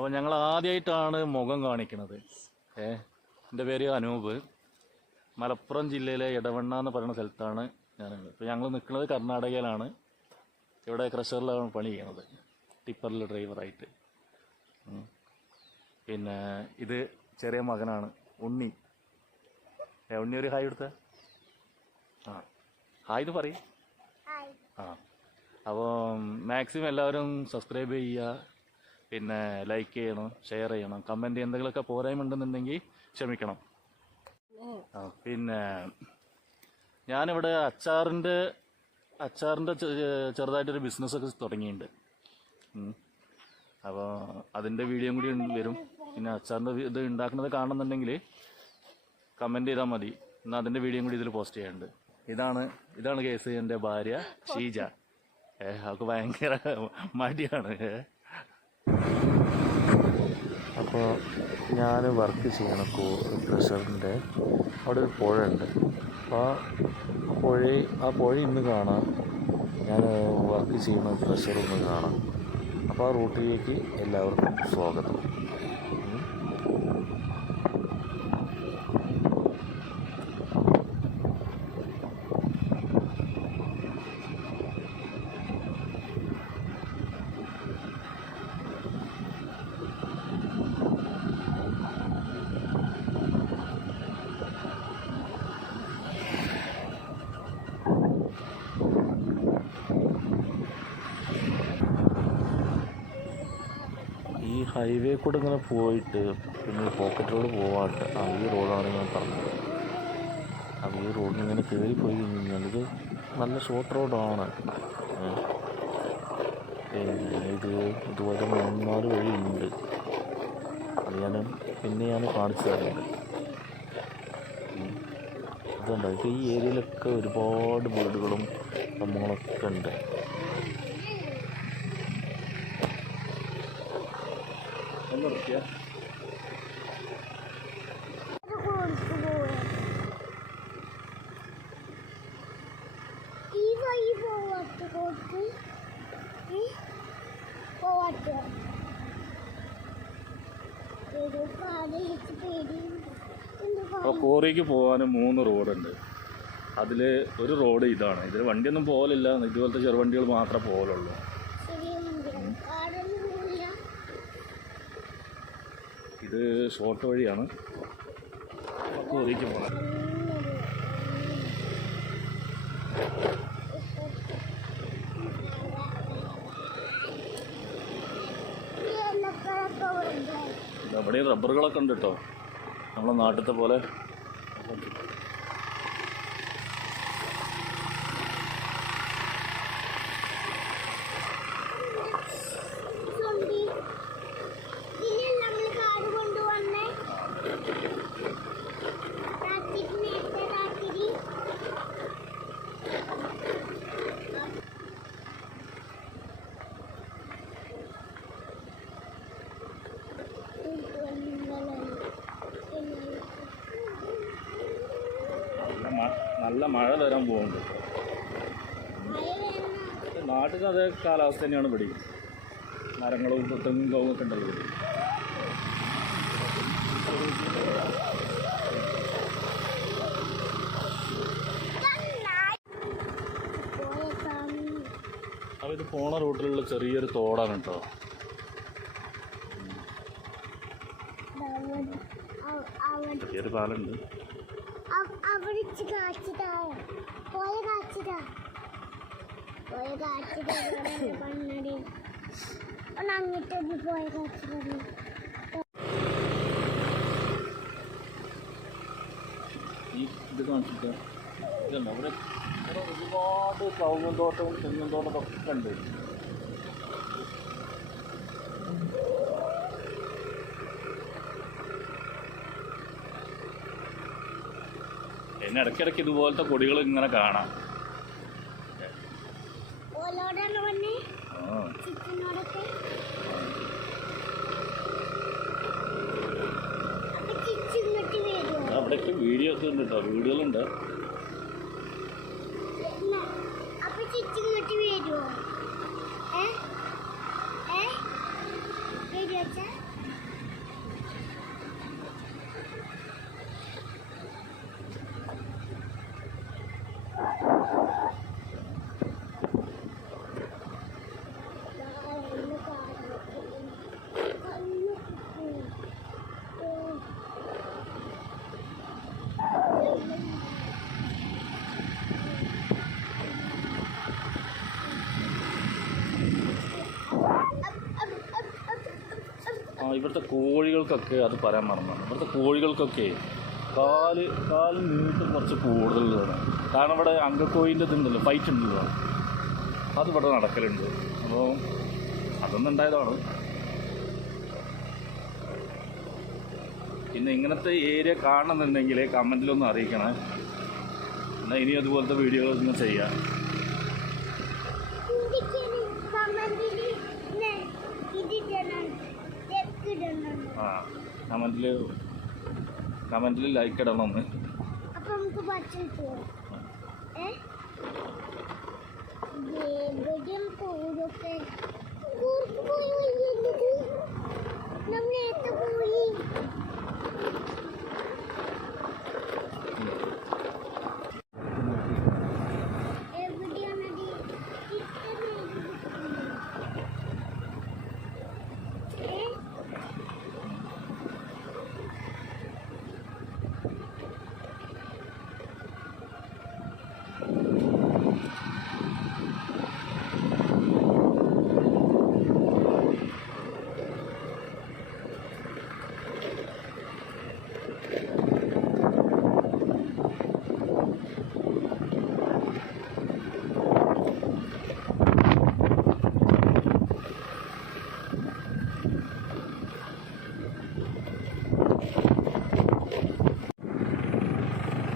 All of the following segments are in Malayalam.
അപ്പോൾ ഞങ്ങൾ ആദ്യമായിട്ടാണ് മുഖം കാണിക്കുന്നത്. എൻ്റെ പേര് അനൂപ്. മലപ്പുറം ജില്ലയിലെ ഇടവണ്ണ എന്ന് പറയുന്ന സ്ഥലത്താണ് ഞാനുള്ളത്. ഇപ്പോൾ ഞങ്ങൾ നിൽക്കുന്നത് കർണാടകയിലാണ്. ഇവിടെ ക്രഷറിലാണ് പണി ചെയ്യണത്, ടിപ്പറിൽ ഡ്രൈവറായിട്ട്. പിന്നെ ഇത് ചെറിയ മകനാണ് ഉണ്ണി. ഉണ്ണി ഒരു ഹായ് കൊടുത്ത. ഹായ് ഇത് പറയും. അപ്പോൾ മാക്സിമം എല്ലാവരും സബ്സ്ക്രൈബ് ചെയ്യുക, പിന്നെ ലൈക്ക് ചെയ്യണം, ഷെയർ ചെയ്യണം, കമൻറ്റ് എന്തെങ്കിലുമൊക്കെ പോരായ്മ ഉണ്ടെന്നുണ്ടെങ്കിൽ ക്ഷമിക്കണം. പിന്നെ ഞാനിവിടെ അച്ചാറിൻ്റെ ചെറുതായിട്ടൊരു ബിസിനസ്സൊക്കെ തുടങ്ങിയിട്ടുണ്ട്. അപ്പോൾ അതിൻ്റെ വീഡിയോയും കൂടി വരും. പിന്നെ അച്ചാറിൻ്റെ ഇത് ഉണ്ടാക്കുന്നത് കാണുന്നുണ്ടെങ്കിൽ കമൻറ്റ് ചെയ്താൽ മതി. എന്നാൽ അതിൻ്റെ വീഡിയോയും കൂടി ഇതിൽ പോസ്റ്റ് ചെയ്യാനുണ്ട്. ഇതാണ് കേസ്. എൻ്റെ ഭാര്യ ഷീജ. അവൾക്ക് ഭയങ്കര മടിയാണ്. അപ്പോൾ ഞാൻ വർക്ക് ചെയ്യണ ക്രഷറിൻ്റെ അവിടെ ഒരു പുഴയുണ്ട്. അപ്പോൾ ആ പുഴ ഇന്ന് കാണാം, ഞാൻ വർക്ക് ചെയ്യുന്ന ക്രഷർ ഒന്ന് കാണാം. അപ്പോൾ ആ റൂട്ടിലേക്ക് എല്ലാവർക്കും സ്വാഗതം. ഈ ഹൈവേ കൂടെ ഇങ്ങനെ പോയിട്ട് പിന്നെ പോക്കറ്റ് റോഡ് പോവാണ്ട് ഈ റോഡാണ് ഞാൻ പറഞ്ഞത്. അപ്പോൾ ഈ റോഡിൽ ഇങ്ങനെ കയറി പോയി കഴിഞ്ഞാൽ ഇത് നല്ല ഷോർട്ട് റോഡാണ്. പിന്നെ ഇതുപോലെ 3-4 വഴിയുണ്ട്. അത് ഞാൻ കാണിച്ചു തരുന്നുണ്ട്. ഇതുണ്ട്. ഇപ്പോൾ ഈ ഏരിയയിലൊക്കെ ഒരുപാട് വീടുകളും സംഭവങ്ങളൊക്കെ ഉണ്ട്. അപ്പോൾ കോറിക്ക് പോകാൻ 3 റോഡുണ്ട്. അതിൽ ഒരു റോഡ് ഇതാണ്. ഇതിൽ വണ്ടിയൊന്നും പോകലില്ല, ഇതുപോലത്തെ ചെറുവണ്ടികൾ മാത്രമേ പോകലുള്ളൂ. ഇത് ഷോർട്ട് വഴിയാണ് കോറിക്ക് പോകാൻ. അവിടെ റബ്ബറുകളൊക്കെ ഉണ്ട് കേട്ടോ, നമ്മളെ നാട്ടിലത്തെ പോലെ. നല്ല മഴ വരാൻ പോകുന്നുണ്ട്. നാട്ടിൽ അതേ കാലാവസ്ഥ തന്നെയാണ് ഇവിടെ. മരങ്ങളും തെങ്ങും കവുങ്ങൊക്കെ ഉണ്ടല്ലോ ഇവിടെ. അപ്പോൾ ഇത് പോണ റൂട്ടിലുള്ള ചെറിയൊരു തോടാണ് കേട്ടോ. ചെറിയൊരു പാലുണ്ട്. ഇത് കാണിച്ചിട്ട് ഇതുണ്ട്. അവിടെ ഒരുപാട് കവുങ്ങും തോട്ടവും തെങ്ങും തോട്ടമൊക്കെ ഉണ്ട്. പിന്നെ ഇടയ്ക്കിടയ്ക്ക് ഇതുപോലത്തെ കൊടികൾ ഇങ്ങനെ കാണാം. അവിടേക്ക് വീഡിയോ ഒക്കെ ഉണ്ട് കേട്ടോ, വീഡിയോകളുണ്ട്. വീഡിയോ ഇവിടുത്തെ കോഴികൾക്കൊക്കെ അത് പറയാൻ മറന്നാണ്. ഇവിടുത്തെ കോഴികൾക്കൊക്കെ കാല് നീട്ട് കുറച്ച് കൂടുതലാണ്. കാരണം ഇവിടെ അങ്കക്കോഴിൻ്റെ ഇതുണ്ടല്ലോ, ഫൈറ്റ് ഉണ്ടല്ലോ, അത് ഇവിടെ നടക്കലുണ്ട്. അപ്പോൾ അതൊന്നും ഉണ്ടായതാണ്. പിന്നെ ഇങ്ങനത്തെ ഏരിയ കാണണമെന്നുണ്ടെങ്കിൽ കമൻറ്റിലൊന്ന് അറിയിക്കണേ. എന്നാൽ ഇനി അതുപോലത്തെ വീഡിയോകളൊന്നും ചെയ്യാം. ആ കമൻറ്റിൽ ലൈക്ക് ഇടണം ഒന്ന്.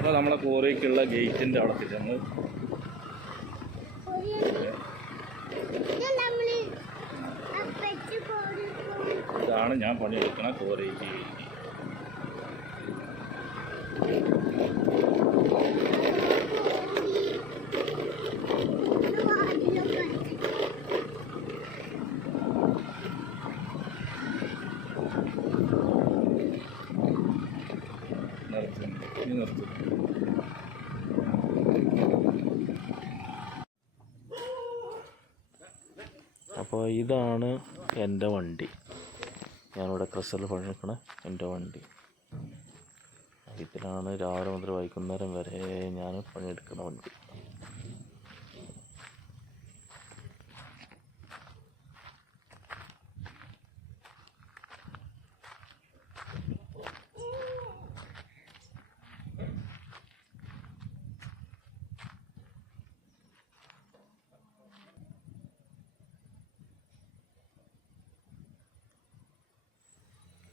അപ്പോൾ നമ്മളെ കോറിക്കുള്ള ഗേറ്റിൻ്റെ അവിടെ നമ്മൾ ഇതാണ് ഞാൻ പണിയെടുക്കണ കോറിക്ക്. നിർത്തും. അപ്പോൾ ഇതാണ് എൻ്റെ വണ്ടി. ഞാനിവിടെ ക്രഷറിൽ പണിയെടുക്കണ എൻ്റെ വണ്ടി. ഇതിലാണ് രാവിലെ മുതൽ വൈകുന്നേരം വരെ ഞാൻ പണിയെടുക്കുന്ന വണ്ടി.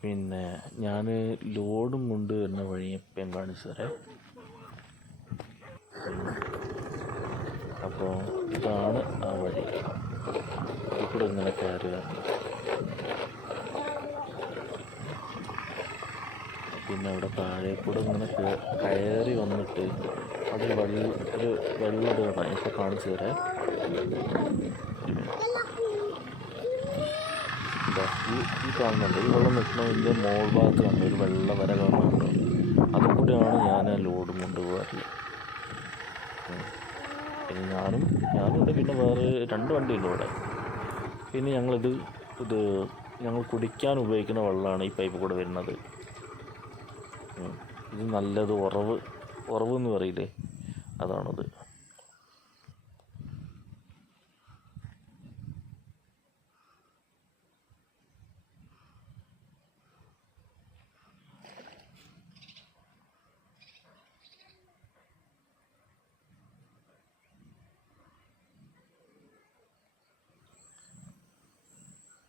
പിന്നെ ഞാൻ ലോഡും കൊണ്ട് വരുന്ന വഴി എപ്പം കാണിച്ചു തരാം. അപ്പോൾ ഇതാണ് ആ വഴി. ഇവിടെ ഇങ്ങനെ കയറി വരണം. പിന്നെ അവിടെ താഴെ കൂടെ ഇങ്ങനെ കയറി വന്നിട്ട് അവിടെ ഒരു വെള്ളം കാണാം. ഇപ്പോൾ കാണിച്ചു തരാം. ഈ കാണുന്നുണ്ട്, ഈ വെള്ളം നിൽക്കുന്നതിൻ്റെ മോൾ ഭാഗത്ത് കണ്ട് ഒരു വെള്ള വര കാണുന്നുണ്ടോ? അതും കൂടെയാണ് ഞാൻ ലോഡും കൊണ്ടുപോകാറില്ല. പിന്നെ ഞാനുണ്ട്. പിന്നെ വേറെ 2 വണ്ടിയുണ്ട് ഇവിടെ. പിന്നെ ഞങ്ങൾ കുടിക്കാൻ ഉപയോഗിക്കുന്ന വെള്ളമാണ് ഈ പൈപ്പ് കൂടെ വരുന്നത്. ഇത് നല്ലത് ഉറവ് എന്ന് പറയില്ലേ, അതാണത്.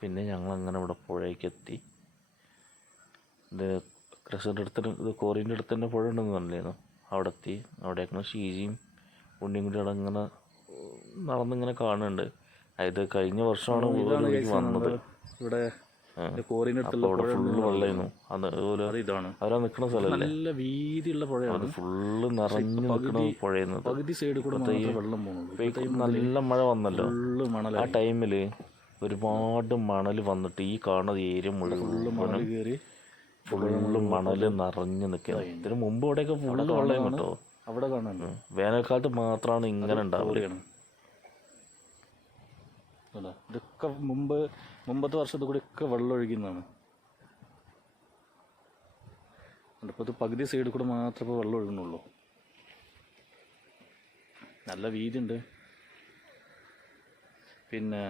പിന്നെ ഞങ്ങളങ്ങനെ ഇവിടെ പുഴയ്ക്കെത്തി. ഇത് ക്രഷറിൻ്റെ അടുത്ത്, ഇത് കോറിൻ്റെ അടുത്ത് തന്നെ പുഴ ഉണ്ടെന്ന് പറഞ്ഞിരുന്നു. അവിടെ എത്തി. അവിടേക്കാണ് ഷീജിയും ഉണ്ണിയും കൂടി അവിടെ ഇങ്ങനെ നടന്നിങ്ങനെ കാണുന്നുണ്ട്. അത് കഴിഞ്ഞ വർഷമാണ് വന്നത്. ഇവിടെ അപ്പോൾ അവിടെ ഫുള്ള് വെള്ളമായിരുന്നു. അതുപോലെ അവരാ നിൽക്കുന്ന സ്ഥലമല്ലേ, നല്ല വീതിയുള്ള പുഴയാണ്. ഫുള്ള് നിറഞ്ഞു നിൽക്കുന്ന പുഴയുന്നത്. പകുതി സൈഡിൽ കൂടെ വെള്ളം പോകുന്നു. നല്ല മഴ വന്നല്ലോ ആ ടൈമിൽ. ഒരുപാട് മണൽ വന്നിട്ട് ഈ കാണുന്ന ഏരിയ മുഴുവൻ ഫുള്ള് മണൽ നിറഞ്ഞു നിൽക്കുക. ഇതിന് മുമ്പ് ഇവിടെയൊക്കെ ഫുള്ള് വെള്ളം കേട്ടോ. അവിടെ കാണാൻ വേനൽക്കാലത്ത് മാത്രമാണ് ഇങ്ങനെ ഉണ്ടാവുക. ഇതൊക്കെ മുമ്പത്തെ വർഷത്തിൽ കൂടി ഒക്കെ വെള്ളം ഒഴുകുന്നതാണ്. ഇപ്പോൾ ഇത് പകുതി സൈഡിൽ കൂടെ മാത്രമേ ഇപ്പോൾ വെള്ളം ഒഴുകുന്നുള്ളൂ. നല്ല വീതിയുണ്ട്. പിന്നെ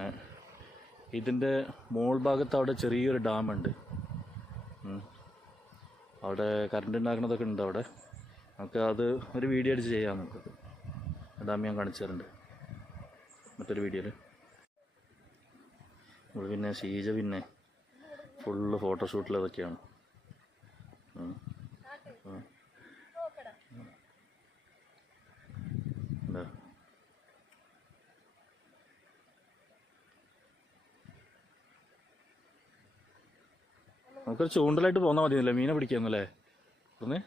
ഇതിൻ്റെ മോൾ ഭാഗത്ത് അവിടെ ചെറിയൊരു ഡാമുണ്ട്. അവിടെ കറണ്ട് ഉണ്ടാക്കുന്നതൊക്കെ ഉണ്ട് അവിടെ. നമുക്ക് അത് ഒരു വീഡിയോ അടിച്ച് ചെയ്യാം. നമുക്കത് ഡാം ഞാൻ കാണിച്ചു തരുന്നുണ്ട് മറ്റൊരു വീഡിയോയിൽ. നമ്മൾ പിന്നെ ഷീജ പിന്നെ ഫുള്ള് ഫോട്ടോഷൂട്ടിലതൊക്കെയാണ്. എന്താ നമുക്കൊരു ചൂണ്ടലായിട്ട് പോന്നാൽ മതിയല്ലേ മീനെ പിടിക്കാന്നല്ലേ ഇവിടുന്ന്?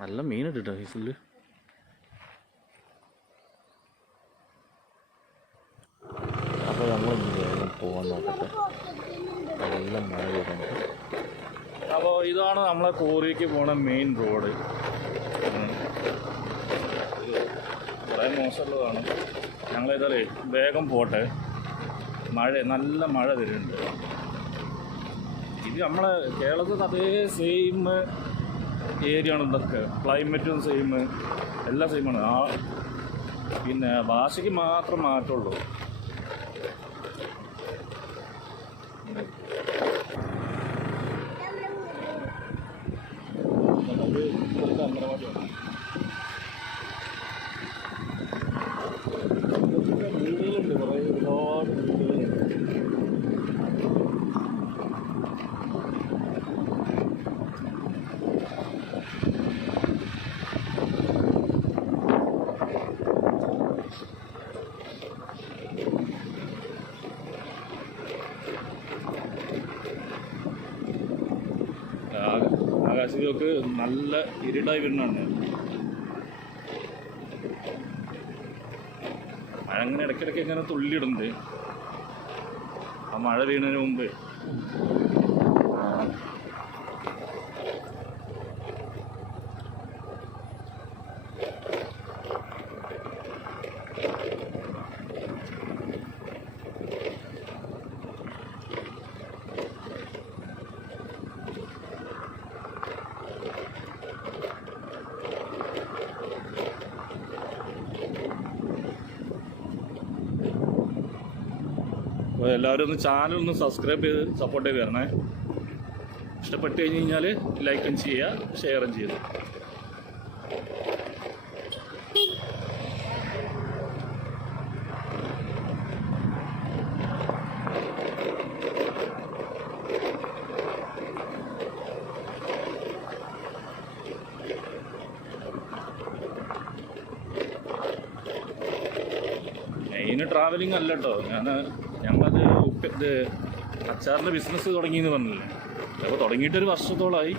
നല്ല മീൻ ഇട്ടിട്ടോ ഈ ഫുള്ള്. അപ്പോൾ നമ്മൾ വേഗം പോകാൻ നോക്കട്ടെ, നല്ല മഴ വരുന്നുണ്ട്. അപ്പോൾ ഇതാണ് നമ്മളെ കോറിക്ക് പോണ മെയിൻ റോഡ്. കുറേ മോശമുള്ളതാണ്. ഞങ്ങളേതായാലേ വേഗം പോട്ടെ, നല്ല മഴ വരുന്നുണ്ട്. ഇത് നമ്മളെ കേരളത്തിൽ അതേ സെയിം ഏരിയ ആണ്. ഇതൊക്കെ ക്ലൈമറ്റും സെയിം, എല്ലാം സെയിമാണ്. പിന്നെ ഭാഷയ്ക്ക് മാത്രം മാറ്റമുള്ളൂ. വീടുകളുണ്ട്, കുറേ ഒരുപാട് വീടുകളുണ്ട്. ആകാശത്തിലൊക്കെ നല്ല ഇരുടായി വരുന്നുണ്ട്. മഴ അങ്ങനെ ഇടയ്ക്കിടയ്ക്ക് ഇങ്ങനെ തുള്ളിയിടുന്നുണ്ട്. ആ മഴ വീണതിന് മുമ്പ് അപ്പോൾ എല്ലാവരും ഒന്ന് ചാനൽ സബ്സ്ക്രൈബ് ചെയ്ത് സപ്പോർട്ട് ചെയ്ത് തരണേ. ഇഷ്ടപ്പെട്ട് കഴിഞ്ഞ് കഴിഞ്ഞാൽ ലൈക്കും ചെയ്യുക, ഷെയറും ചെയ്യുക. മെയിൻ ട്രാവലിംഗ് അല്ല കേട്ടോ. ഞങ്ങളത് ഇത് അച്ചാറിൻ്റെ ബിസിനസ് തുടങ്ങിയെന്ന് പറഞ്ഞില്ലേ. അപ്പോൾ തുടങ്ങിയിട്ടൊരു വർഷത്തോളമായി.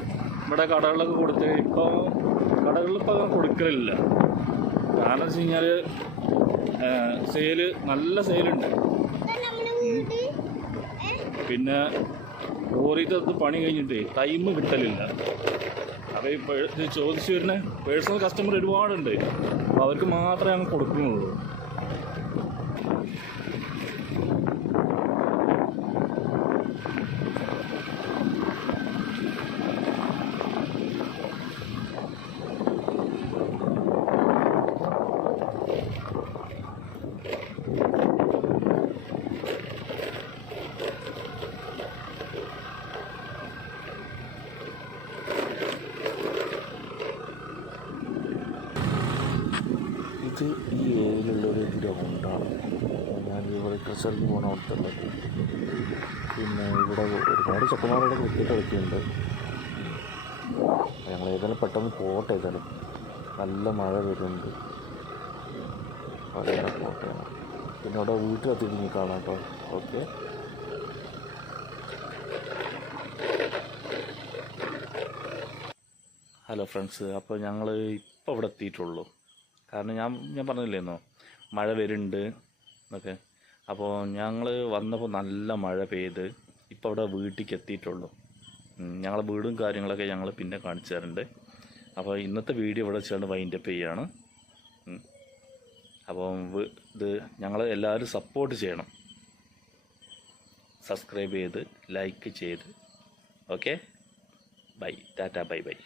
ഇവിടെ കടകളിലൊക്കെ കൊടുത്ത് ഇപ്പോൾ കടകളിലിപ്പോൾ കൊടുക്കലില്ല. കാരണം വെച്ച് കഴിഞ്ഞാൽ നല്ല സെയിലുണ്ട്. പിന്നെ ഓറിയത്ത് പണി കഴിഞ്ഞിട്ട് ടൈം കിട്ടലില്ല. അപ്പോൾ ഇപ്പോൾ ഇത് ചോദിച്ചു വരുന്ന പേഴ്സണൽ കസ്റ്റമർ ഒരുപാടുണ്ട്. അപ്പോൾ അവർക്ക് മാത്രമേ ഞങ്ങൾ കൊടുക്കുന്നുള്ളൂ. ഇത് ഈ ഏരിയയിലുള്ളൊരു ഗ്രൗണ്ടാണ്. ഞാൻ ഇവിടെ റിസൾട്ട് പോകണ അവിടുത്തെ. പിന്നെ ഇവിടെ ഒരുപാട് ചെക്കന്മാരുടെ ക്രിക്കറ്റ് കളിക്കുന്നുണ്ട്. ഞങ്ങൾ ഏതായാലും പെട്ടെന്ന് പോട്ടെ. ഏതായാലും നല്ല മഴ വരുന്നുണ്ട്. അങ്ങനെ പോട്ടെ. പിന്നെ അവിടെ വീട്ടിലെത്തിയിട്ട് നീ കാണാം കേട്ടോ. ഓക്കെ. ഹലോ ഫ്രണ്ട്സ്, അപ്പോൾ ഞങ്ങൾ ഇപ്പോൾ ഇവിടെ എത്തിയിട്ടുള്ളൂ. കാരണം ഞാൻ പറഞ്ഞില്ലേന്നോ മഴ വരുന്നുണ്ട് എന്നൊക്കെ. അപ്പോൾ ഞങ്ങൾ വന്നപ്പോൾ നല്ല മഴ പെയ്ത് ഇപ്പോൾ ഇവിടെ വീട്ടിലേക്ക് എത്തിയിട്ടുള്ളൂ. ഞങ്ങളെ വീടും കാര്യങ്ങളൊക്കെ ഞങ്ങൾ പിന്നെ കാണിച്ചു തരുന്നുണ്ട്. അപ്പോൾ ഇന്നത്തെ വീഡിയോ ഇവിടെ വെച്ചുകൊണ്ട് വൈൻഡപ്പ് ചെയ്യുകയാണ്. അപ്പോൾ ഇത് ഞങ്ങൾ എല്ലാവരും സപ്പോർട്ട് ചെയ്യണം, സബ്സ്ക്രൈബ് ചെയ്ത് ലൈക്ക് ചെയ്ത്. Okay, bye, tata, bye by.